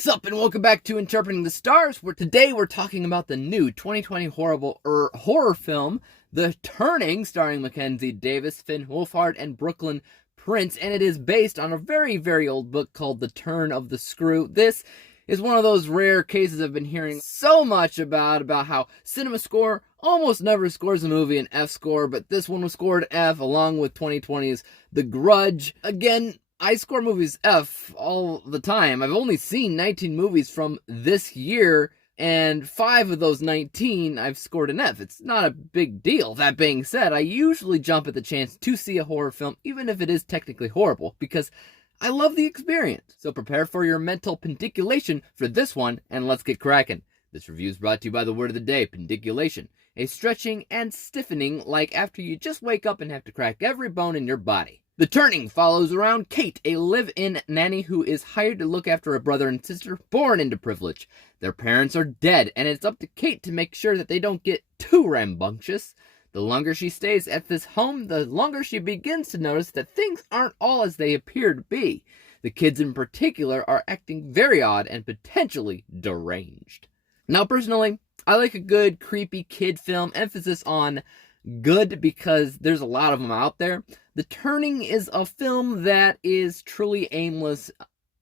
What's up, and welcome back to Interpreting the Stars, where today we're talking about the new 2020 horror film, The Turning, starring Mackenzie Davis, Finn Wolfhard, and Brooklyn Prince, and it is based on a very, very old book called The Turn of the Screw. This is one of those rare cases I've been hearing so much about how CinemaScore almost never scores a movie an F score, but this one was scored F along with 2020's The Grudge. Again, I score movies F all the time. I've only seen 19 movies from this year, and 5 of those 19 I've scored an F. It's not a big deal. That being said, I usually jump at the chance to see a horror film, even if it is technically horrible, because I love the experience. So prepare for your mental pendiculation for this one, and let's get cracking. This review is brought to you by the word of the day, pendiculation. A stretching and stiffening like after you just wake up and have to crack every bone in your body. The Turning follows around Kate, a live-in nanny who is hired to look after a brother and sister born into privilege. Their parents are dead, and it's up to Kate to make sure that they don't get too rambunctious. The longer she stays at this home, the longer she begins to notice that things aren't all as they appear to be. The kids in particular are acting very odd and potentially deranged. Now, personally, I like a good, creepy kid film, emphasis on good because there's a lot of them out there. The Turning is a film that is truly aimless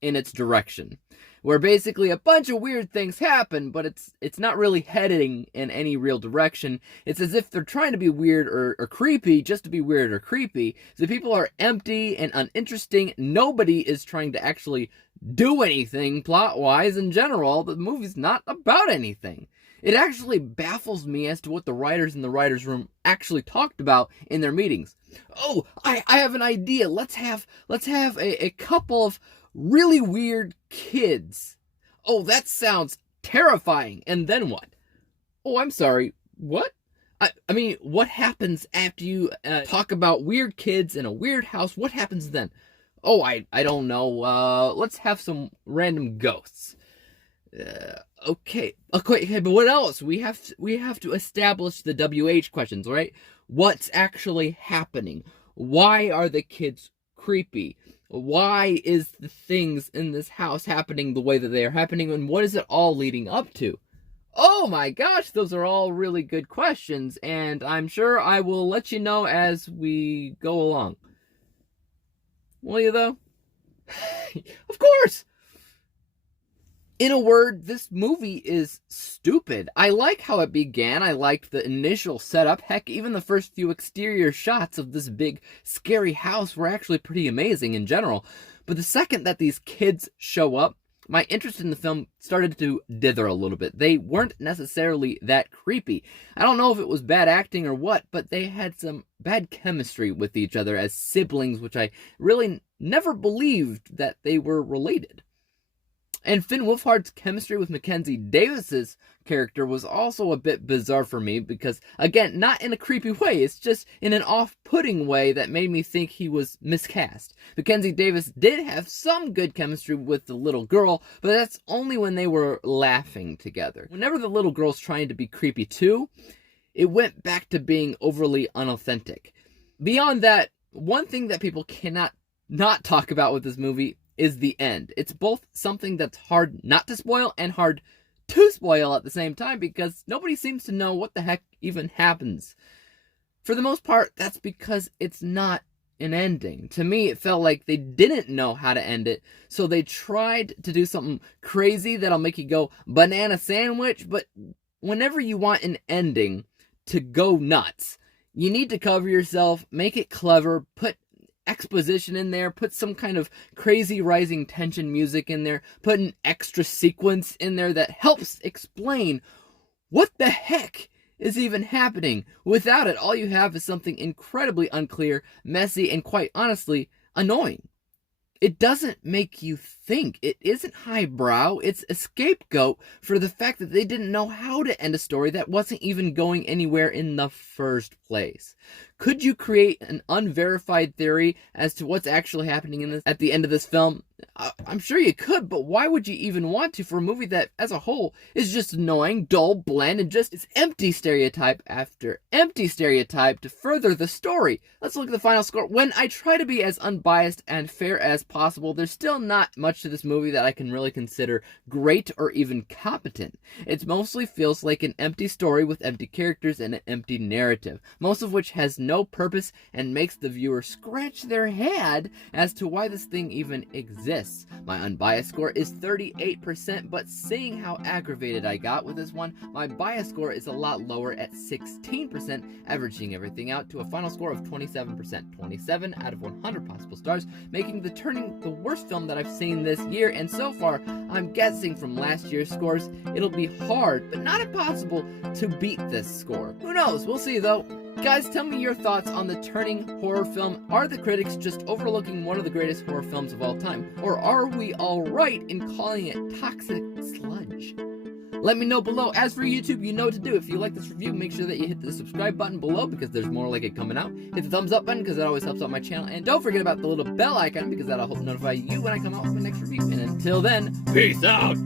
in its direction, where basically a bunch of weird things happen, but it's not really heading in any real direction. It's as if they're trying to be weird or creepy just to be weird or creepy. The people are empty and uninteresting. Nobody is trying to actually do anything plot-wise in general. The movie's not about anything. It actually baffles me as to what the writers in the writers' room actually talked about in their meetings. Oh, I have an idea. Let's have a couple of really weird kids. Oh, that sounds terrifying. And then what? Oh, I'm sorry. What? I mean, what happens after you talk about weird kids in a weird house? What happens then? Oh, I don't know. Let's have some random ghosts. Okay, but what else? We have to establish the WH questions, right? What's actually happening? Why are the kids creepy? Why is the things in this house happening the way that they are happening, and what is it all leading up to? Oh my gosh, those are all really good questions, and I'm sure I will let you know as we go along. Will you, though? Of course! In a word, this movie is stupid. I like how it began. I liked the initial setup. Heck, even the first few exterior shots of this big, scary house were actually pretty amazing in general. But the second that these kids show up, my interest in the film started to dither a little bit. They weren't necessarily that creepy. I don't know if it was bad acting or what, but they had some bad chemistry with each other as siblings, which I really never believed that they were related. And Finn Wolfhard's chemistry with Mackenzie Davis's character was also a bit bizarre for me because, again, not in a creepy way, it's just in an off-putting way that made me think he was miscast. Mackenzie Davis did have some good chemistry with the little girl, but that's only when they were laughing together. Whenever the little girl's trying to be creepy too, it went back to being overly unauthentic. Beyond that, one thing that people cannot not talk about with this movie is the end. It's both something that's hard not to spoil and hard to spoil at the same time because nobody seems to know what the heck even happens. For the most part, that's because it's not an ending. To me, it felt like they didn't know how to end it, so they tried to do something crazy that'll make you go banana sandwich, but whenever you want an ending to go nuts, you need to cover yourself, make it clever, put exposition in there, put some kind of crazy rising tension music in there, put an extra sequence in there that helps explain what the heck is even happening. Without it, all you have is something incredibly unclear, messy, and quite honestly, annoying. It doesn't make you think. It isn't highbrow. It's a scapegoat for the fact that they didn't know how to end a story that wasn't even going anywhere in the first place. Could you create an unverified theory as to what's actually happening in this at the end of this film? I'm sure you could, but why would you even want to for a movie that, as a whole, is just annoying, dull, bland, and just is empty stereotype after empty stereotype to further the story? Let's look at the final score. When I try to be as unbiased and fair as possible, there's still not much to this movie that I can really consider great or even competent. It mostly feels like an empty story with empty characters and an empty narrative, most of which has no purpose and makes the viewer scratch their head as to why this thing even exists. My unbiased score is 38%, but seeing how aggravated I got with this one, my bias score is a lot lower at 16%, averaging everything out to a final score of 27%, 27 out of 100 possible stars, making The Turning the worst film that I've seen this year, and so far, I'm guessing from last year's scores, it'll be hard, but not impossible, to beat this score. Who knows? We'll see, though. Guys, tell me your thoughts on The Turning horror film. Are the critics just overlooking one of the greatest horror films of all time? Or are we all right in calling it toxic sludge? Let me know below. As for YouTube, you know what to do. If you like this review, make sure that you hit the subscribe button below because there's more like it coming out. Hit the thumbs up button because that always helps out my channel. And don't forget about the little bell icon because that'll help notify you when I come out with my next review. And until then, peace out!